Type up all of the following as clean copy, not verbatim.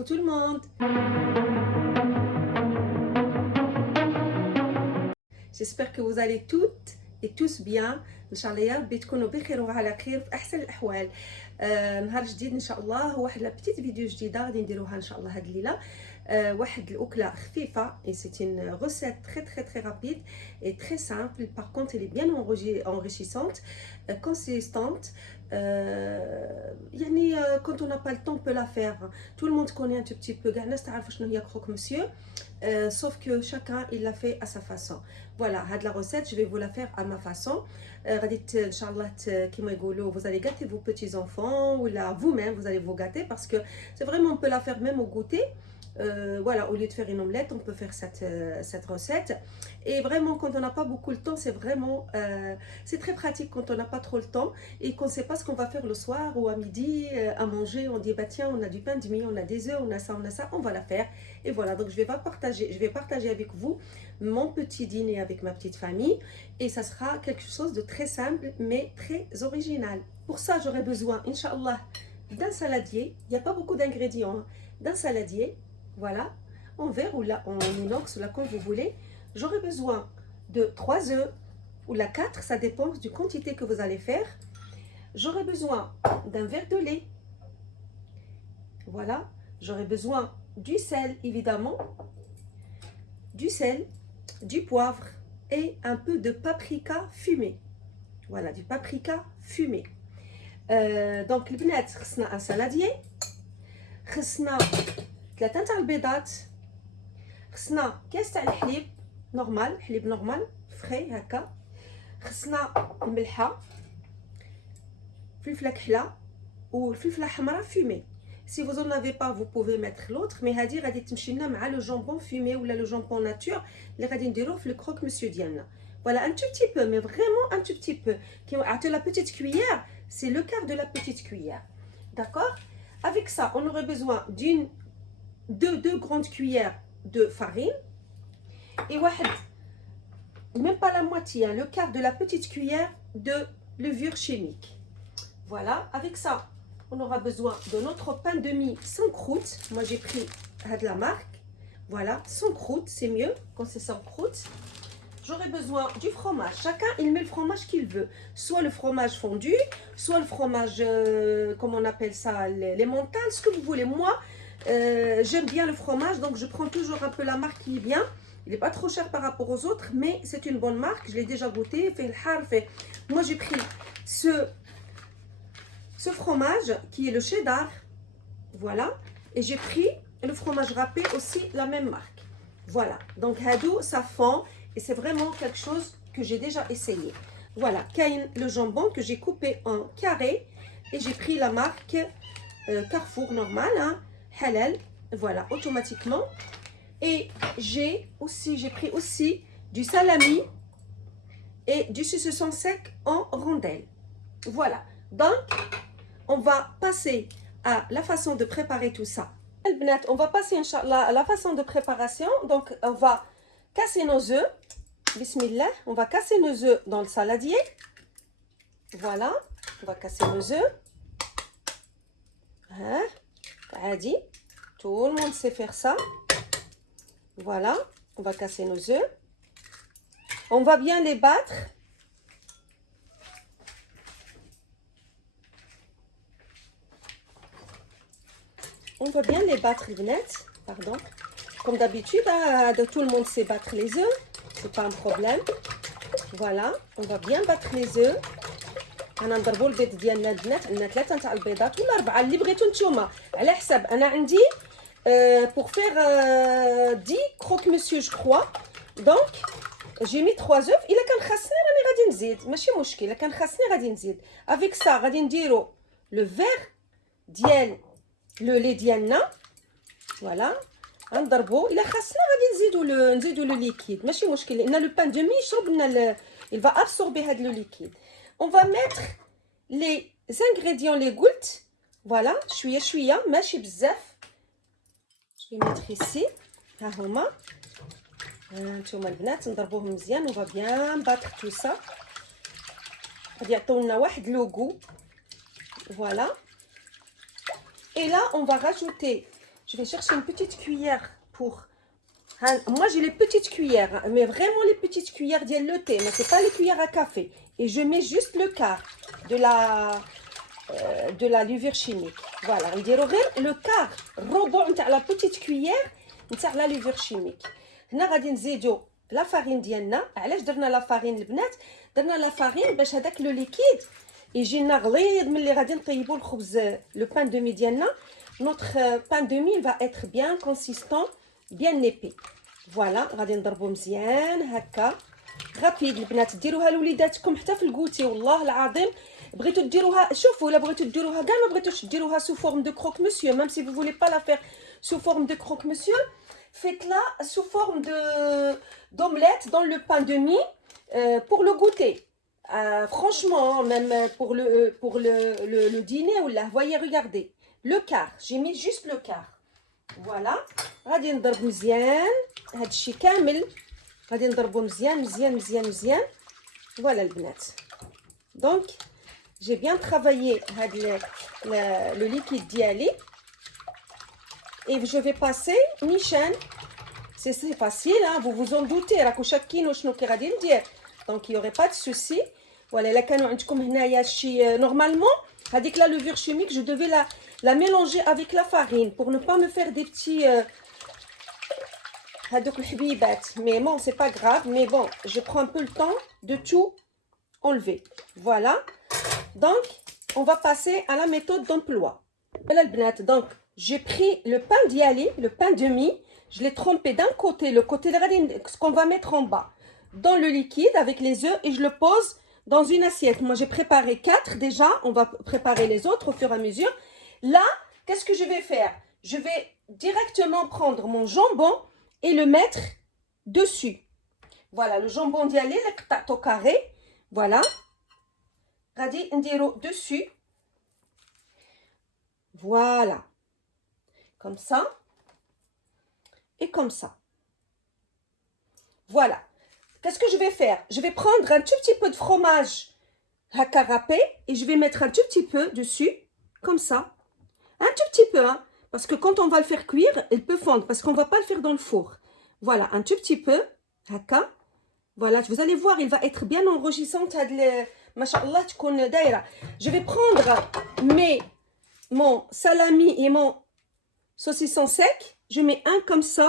Coucou tout le monde. J'espère que vous allez toutes et tous bien. ان شاء الله يا ربي تكونوا بخير وعلى خير في احسن الاحوال. نهار جديد ان شاء الله، هو واحد لا بيتيت فيديو جديده غادي نديروها ان شاء الله هاد الليله. واحد الاكله خفيفه et c'est une recette très rapide et très simple. Par contre elle est bien enrichissante, consistante. يعني quand on n'a pas le temps on peut la faire. Tout le monde connaît un tout petit peu كاع الناس تعرف شنو هي croque monsieur. Sauf que chacun il l'a fait à sa façon. Voilà, had la recette, je vais vous la faire à ma façon. Inch'Allah, vous allez gâter vos petits enfants ou là vous-même vous allez vous gâter parce que c'est vraiment, on peut la faire même au goûter. Voilà, au lieu de faire une omelette, on peut faire cette recette. Et vraiment, quand on n'a pas beaucoup le temps, c'est vraiment c'est très pratique quand on n'a pas trop le temps et qu'on ne sait pas ce qu'on va faire le soir ou à midi à manger. On dit bah tiens, on a du pain de mie, on a des œufs, on a ça, on va la faire. Et voilà, donc je vais partager avec vous mon petit dîner avec ma petite famille et ça sera quelque chose de très simple mais très original. Pour ça, j'aurai besoin, Inch'Allah, d'un saladier. Il n'y a pas beaucoup d'ingrédients, hein. D'un saladier. Voilà, en verre ou là en inox ou là comme vous voulez. J'aurai besoin de 3 œufs ou là 4, ça dépend du quantité que vous allez faire. J'aurai besoin d'un verre de lait. Voilà, j'aurai besoin du sel évidemment, du sel, du poivre et un peu de paprika fumé. Voilà, du paprika fumé. Donc البنات خصنا un saladier, خصنا 3 تاع البيضات، خصنا كاس تاع الحليب نورمال، حليب نورمال فري هكا، خصنا الملحه، فلفله كحله والفلفله حمراء فumé. Si vous en avez pas, vous pouvez mettre l'autre, mais هذه غادي تمشي لنا مع le jambon fumé ou le jambon nature اللي غادي نديروه في le croque monsieur ديالنا. Voilà, un tout petit peu, mais vraiment un tout petit peu. Qui la petite cuillère, c'est le quart de la petite cuillère. D'accord? Avec ça, on aurait besoin deux grandes cuillères de farine et même pas la moitié, hein, le quart de la petite cuillère de levure chimique. Voilà, avec ça, on aura besoin de notre pain de mie sans croûte. Moi, j'ai pris de la marque. Voilà, sans croûte, c'est mieux quand c'est sans croûte. J'aurai besoin du fromage. Chacun, il met le fromage qu'il veut. Soit le fromage fondu, soit le fromage, comment on appelle ça, les montagnes, ce que vous voulez. Moi, j'aime bien le fromage, donc je prends toujours un peu la marque qui est bien. Il n'est pas trop cher par rapport aux autres, mais c'est une bonne marque. Je l'ai déjà goûté. Moi, j'ai pris ce fromage qui est le cheddar. Voilà. Et j'ai pris le fromage râpé aussi, la même marque. Voilà. Donc, hadou, ça fond. Et c'est vraiment quelque chose que j'ai déjà essayé. Voilà. Kain, le jambon que j'ai coupé en carré. Et j'ai pris la marque Carrefour normal, hein, halal. Voilà, automatiquement. Et j'ai pris aussi du salami et du saucisson sec en rondelles. Voilà. Donc, on va passer à la façon de préparer tout ça. On va passer, Inch'Allah, à la façon de préparation. Donc, on va casser nos œufs. Bismillah. On va casser nos œufs dans le saladier. Voilà. On va casser nos œufs. Hein? Adi. Tout le monde sait faire ça. Voilà. On va casser nos œufs. On va bien les battre. On va bien les battre, les bnettes. Pardon. Comme d'habitude, tout le monde sait battre les œufs. C'est pas un problème. Voilà. On va bien battre les œufs. انا نضربوا البيض ديالنا البنات. عندنا 3 تاع البيضات ولا 4 اللي بغيتو نتوما على حساب. انا عندي pour faire 10 croque monsieur je crois. Donc j'ai mis 3 œufs. الا كان خاصني راني غادي نزيد ماشي مشكل. الا كان خاصني غادي نزيد. avec ça غادي نديرو le verre ديال لو لي ديالنا. فوالا غنضربو. الا خاصنا غادي نزيدو لو ليكيد ماشي مشكل لان لو بان دو مي يشرب لنا il va absorber هاد لو ليكيد. On va mettre les ingrédients, les gouttes. Voilà, chouïa, mâchi bzaf. Je vais mettre ici. Ha homa. On va bien battre tout ça. Le goût. Voilà. Et là, on va rajouter. Je vais chercher une petite cuillère pour... Moi, j'ai les petites cuillères, mais vraiment les petites cuillères d'il le thé, mais c'est pas les cuillères à café. Et je mets juste le quart de la levure chimique. Voilà, on dirait le quart, rebond de la petite cuillère de la levure chimique. هنا غادي نزيدو لا فارين ديالنا. علاش درنا لا فارين البنات؟ درنا لا فارين باش هذاك لو ليكيد يجي لنا غليظ ملي غادي نطيبوا الخبز لو بان دومي ديالنا. Notre pain de mie va être bien consistant, bien épais. فوالا غادي نضربو مزيان هكا. غابيد البنات ديروها لوليداتكم حتى في الكوتي والله العظيم. بغيتو ديروها شوفوا، الا بغيتو ديروها كاع ما بغيتوش ديروها sous forme de croque monsieur, même si vous voulez pas la faire sous forme de croque monsieur, faites-la sous forme de d'omelette dans le pain de mie pour le goûter. Franchement, même pour le dîner ou là, voyez, regardez. Le quart, j'ai mis juste le quart. Voilà. غادي نضرب مزيان هادشي كامل. غادي نضربو مزيان مزيان مزيان مزيان. Voilà البنات. Donc, j'ai bien travaillé le liquide diali. Et je vais passer Michel. C'est facile, hein, vous vous en doutez. راكو شاكين وشنو كي غادي ندير. Donc, il n'y aurait pas de souci. Voilà, là, كانوا عندكم هنايا شي normalement, هذيك la levure chimique, je devais la mélanger avec la farine pour ne pas me faire des petits هذوك الحبيبات. Mais bon, c'est pas grave. Mais bon, je prends un peu le temps de tout enlever. Voilà. Donc, on va passer à la méthode d'emploi. Voilà, البنات. Donc, j'ai pris le pain diali, le pain de mie. Je l'ai trempé d'un côté, le côté ce qu'on va mettre en bas, dans le liquide avec les œufs, et je le pose dans une assiette. Moi, j'ai préparé 4 déjà. On va préparer les autres au fur et à mesure. Là, qu'est-ce que je vais faire? Je vais directement prendre mon jambon et le mettre dessus. Voilà, le jambon diali, le au carré. Voilà. Radi ndiro dessus. Voilà. Comme ça. Et comme ça. Voilà. Qu'est-ce que je vais faire? Je vais prendre un tout petit peu de fromage haka râpé et je vais mettre un tout petit peu dessus. Comme ça. Un tout petit peu, hein. Parce que quand on va le faire cuire, il peut fondre. Parce qu'on ne va pas le faire dans le four. Voilà, un tout petit peu. Haka. Voilà, vous allez voir, il va être bien enrichissant. Masha'Allah, je vais prendre mon salami et mon saucisson sec. Je mets un comme ça.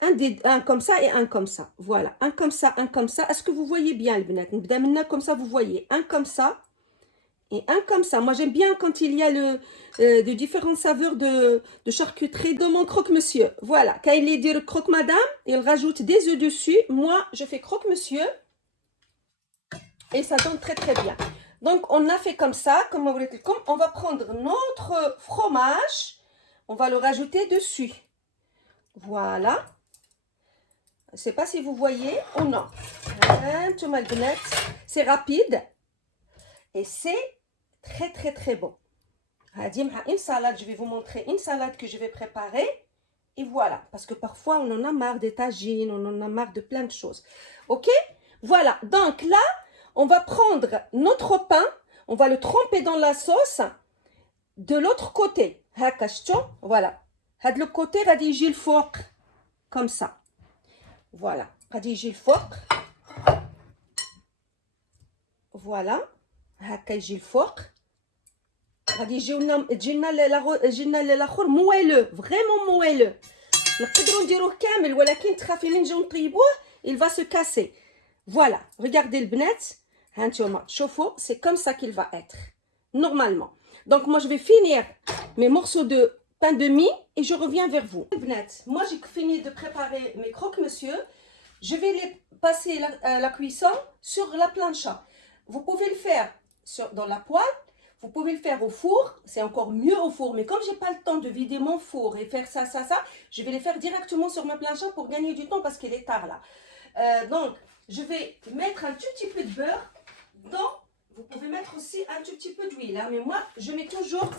Un comme ça et un comme ça. Voilà, un comme ça, un comme ça. Est-ce que vous voyez bien, le bnat? Comme ça, vous voyez. Un comme ça et un comme ça. Moi, j'aime bien quand il y a de différentes saveurs de charcuterie dans mon croque-monsieur. Voilà, quand il est dit croque-madame, il rajoute des œufs dessus. Moi, je fais croque-monsieur. Et ça donne très, très bien. Donc, on a fait comme ça. On va prendre notre fromage. On va le rajouter dessus. Voilà. Je ne sais pas si vous voyez ou non. C'est rapide. Et c'est très très très bon. Une salade, je vais vous montrer une salade que je vais préparer. Et voilà. Parce que parfois on en a marre des tagines, on en a marre de plein de choses. Ok? Voilà. Donc là, on va prendre notre pain. On va le tremper dans la sauce. De l'autre côté. Voilà. De l'autre côté, غادي يجي الفوق. Comme ça. Voilà. غادي يجي الفوق. Voilà. هكا يجي الفوق. غادي تجينا الاخر مويلو. Vraiment مويلو. نقدروا نديروه كامل ولكن تخافي من نجيو نطيبوه il va se casser. Voilà. Regardez البنات. هانتوما شوفوا, c'est comme ça qu'il va être. Normalement. Donc moi je vais finir mes morceaux de pain de mie et je reviens vers vous. Moi j'ai fini de préparer mes croque-monsieur. Je vais les passer la cuisson sur la plancha. Vous pouvez le faire dans la poêle, vous pouvez le faire au four, c'est encore mieux au four. Mais comme j'ai pas le temps de vider mon four et faire ça, je vais les faire directement sur ma plancha pour gagner du temps parce qu'il est tard là. Donc je vais mettre un tout petit peu de beurre dans. Vous pouvez mettre aussi un tout petit peu d'huile, hein, mais moi je mets toujours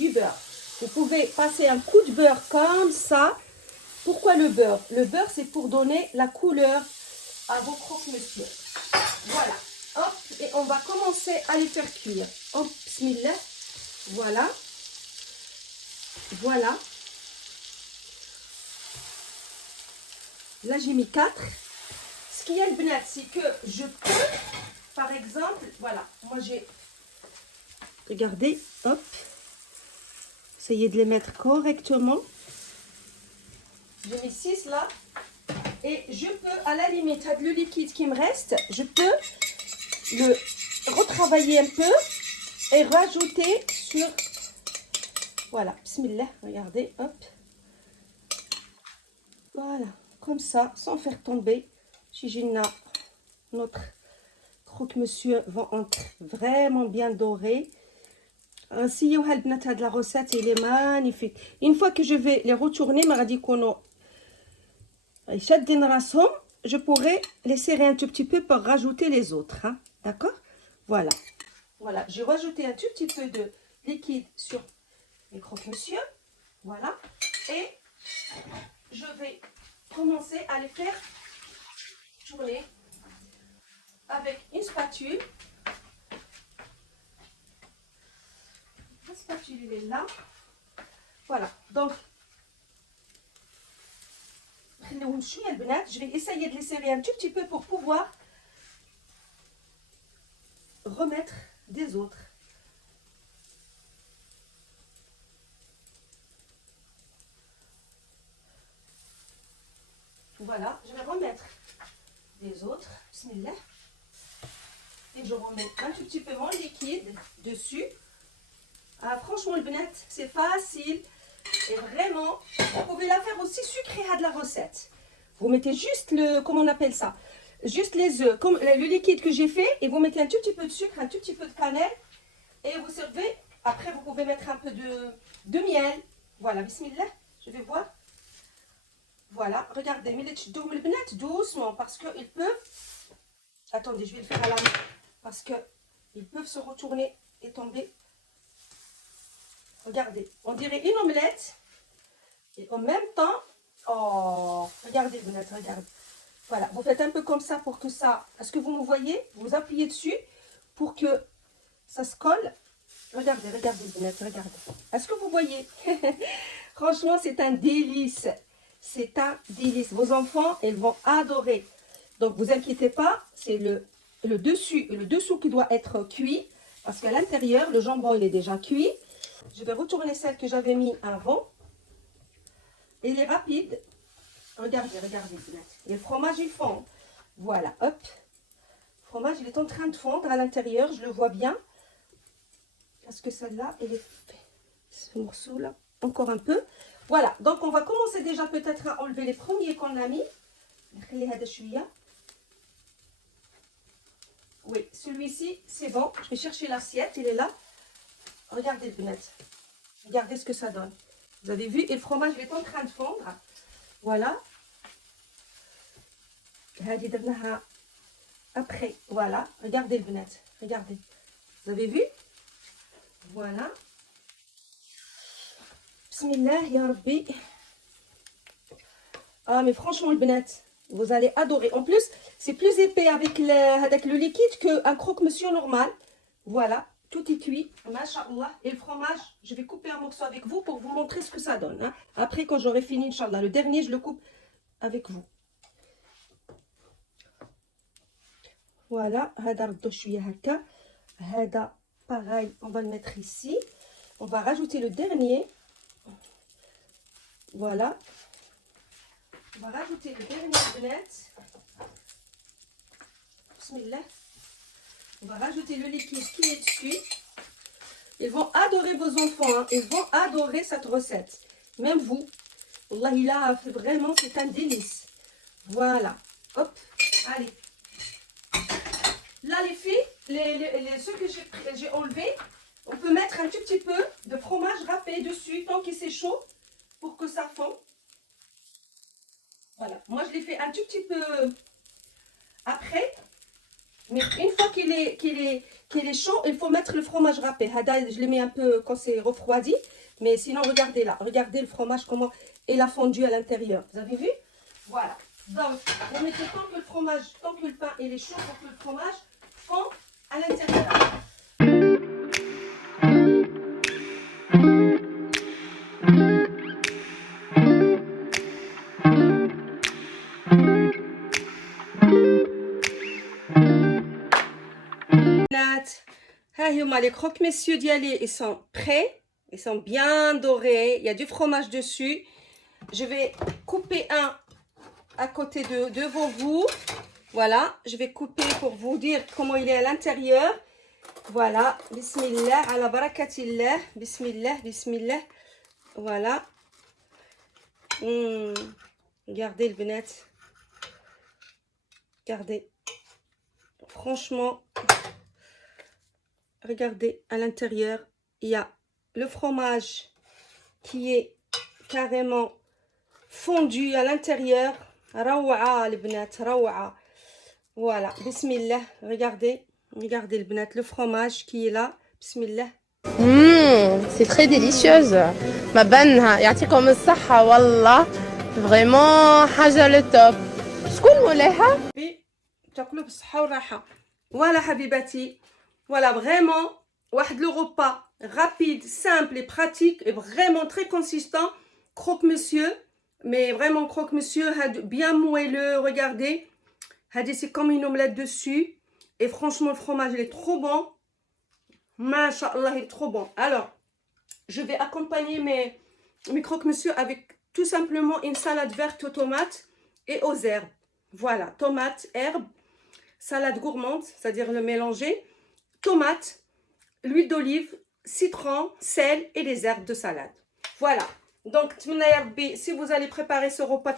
du beurre. Vous pouvez passer un coup de beurre comme ça. Pourquoi le beurre? Le beurre, c'est pour donner la couleur à vos croque-monsieur. Voilà. Hop, et on va commencer à les faire cuire. Hop, bismillah. Voilà. Voilà. Là, j'ai mis 4. Ce qu'il y a, le benat, c'est que je peux, par exemple, voilà, moi j'ai, regardez, hop, essayez de les mettre correctement. J'ai mis 6 là. Et je peux, à la limite, avec le liquide qui me reste, je peux le retravailler un peu et rajouter sur... Voilà, bismillah, regardez, hop. Voilà, comme ça, sans faire tomber. Chijina, notre croque-monsieur va être vraiment bien doré. Ainsi, de la recette, il est magnifique. Une fois que je vais les retourner, je pourrais les serrer un tout petit peu pour rajouter les autres. Hein? D'accord? Voilà. Voilà, j'ai rajouté un tout petit peu de liquide sur les croque-monsieur. Voilà. Et je vais commencer à les faire tourner avec une spatule. La spatule, elle est là. Voilà. Donc, je vais essayer de les serrer un tout petit peu pour pouvoir remettre des autres. Voilà, je vais remettre des autres. Bismillah. Et je remets un tout petit peu mon liquide dessus. Ah, franchement, le benat, c'est facile. Et vraiment, vous pouvez la faire aussi sucrée à de la recette. Vous mettez juste le, comment on appelle ça? Juste les œufs, comme le liquide que j'ai fait. Et vous mettez un tout petit peu de sucre, un tout petit peu de cannelle. Et vous servez. Après, vous pouvez mettre un peu de miel. Voilà, bismillah. Je vais voir. Voilà, regardez, doucement, parce qu'ils peuvent... Attendez, je vais le faire à la main. Parce qu'ils peuvent se retourner et tomber. Regardez, on dirait une omelette. Et en même temps... Oh, regardez, regardez. Voilà, vous faites un peu comme ça pour que ça... Est-ce que vous me voyez? Vous appuyez dessus pour que ça se colle. Regardez, regardez. Est-ce que vous voyez? Franchement, c'est un délice. C'est un délice. Vos enfants, ils vont adorer. Donc, vous inquiétez pas, c'est le dessus et le dessous qui doit être cuit. Parce qu'à l'intérieur, le jambon, il est déjà cuit. Je vais retourner celle que j'avais mis avant. Il est rapide. Regardez. Et le fromage, il fond. Voilà, hop. Le fromage, il est en train de fondre à l'intérieur. Je le vois bien. Parce que celle-là, elle est faite. Ce morceau-là, encore un peu. Voilà, donc on va commencer déjà peut-être à enlever les premiers qu'on a mis. Oui, celui-ci, c'est bon. Je vais chercher l'assiette, il est là. Regardez le benat. Regardez ce que ça donne. Vous avez vu, et le fromage, il est en train de fondre. Voilà. Après, voilà. Regardez le benat. Regardez. Vous avez vu? Voilà. Bismillah, ya Rabbi. Ah, mais franchement, le benat, vous allez adorer. En plus, c'est plus épais avec le liquide qu'un croque-monsieur normal. Voilà, tout est cuit. Masha'Allah. Et le fromage, je vais couper un morceau avec vous pour vous montrer ce que ça donne. Hein. Après, quand j'aurai fini, Inch'Allah, le dernier, je le coupe avec vous. Voilà, hada ردو haka. Hada, pareil, on va le mettre ici. On va rajouter le dernier. Voilà. On va rajouter le dernier benat. Bismillah. On va rajouter le liquide qui est dessus. Ils vont adorer vos enfants. Hein. Ils vont adorer cette recette. Même vous. Wallah, il a fait vraiment, c'est un délice. Voilà. Hop. Allez. Là, les filles, ceux que j'ai enlevés, on peut mettre un tout petit peu de fromage râpé dessus tant que c'est chaud pour que ça fond. Voilà. Moi, je l'ai fait un tout petit peu après. Mais une fois qu'il est chaud, il faut mettre le fromage râpé. Hada, je l'ai mis un peu quand c'est refroidi. Mais sinon, regardez là. Regardez le fromage, comment il a fondu à l'intérieur. Vous avez vu? Voilà. Donc, vous mettez tant que le pain il est chaud pour que le fromage fond à l'intérieur. les croque-messieurs d'y aller, ils sont prêts. Ils sont bien dorés. Il y a du fromage dessus. Je vais couper un à côté devant vous. Voilà, je vais couper pour vous dire comment il est à l'intérieur. Voilà, bismillah, ala barakatillah, bismillah, bismillah. Voilà. Regardez le benet. Regardez. Franchement, regardez à l'intérieur, il y a le fromage qui est carrément fondu à l'intérieur. Rawa'a les benet, rawa'a. Voilà, bismillah, regardez le benet, le fromage qui est là, bismillah. C'est très délicieuse. Ma banha, يعطيكم الصحة والله. Vraiment حاجة le top. شكون مولاها؟ تاكلوا بالصحة والراحة. Voilà حبيباتي. Voilà vraiment واحد le repas rapide, simple et pratique et vraiment très consistant. Croque-monsieur, mais vraiment croque-monsieur bien moelleux, regardez. C'est comme une omelette dessus. Et franchement, le fromage, il est trop bon. Masha'Allah, il est trop bon. Alors, je vais accompagner mes croque-monsieur avec tout simplement une salade verte aux tomates et aux herbes. Voilà, tomates, herbes, salade gourmande, c'est-à-dire le mélanger, tomates, l'huile d'olive, citron, sel et les herbes de salade. Voilà. Donc, si vous allez préparer ce repas,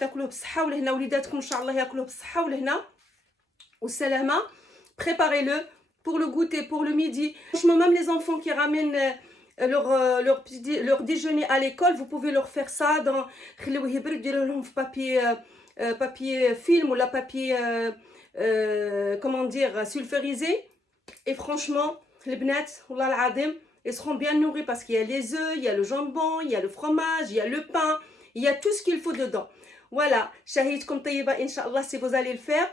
préparez-le pour le goûter, pour le midi. Franchement, même les enfants qui ramènent leur déjeuner à l'école, vous pouvez leur faire ça dans papier film ou la papier, comment dire, sulfurisé. Et franchement, les bnets, ils seront bien nourris parce qu'il y a les œufs, il y a le jambon, il y a le fromage, il y a le pain, il y a tout ce qu'il faut dedans. Voilà, shahidkoum tayyiba, Inch'Allah, si vous allez le faire.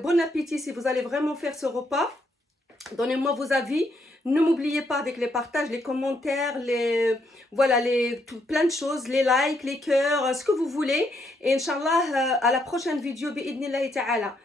Bon appétit si vous allez vraiment faire ce repas. Donnez-moi vos avis. Ne m'oubliez pas avec les partages, les commentaires, voilà, plein de choses, les likes, les cœurs, ce que vous voulez. Et Inch'Allah, à la prochaine vidéo, bi'idnillahi ta'ala.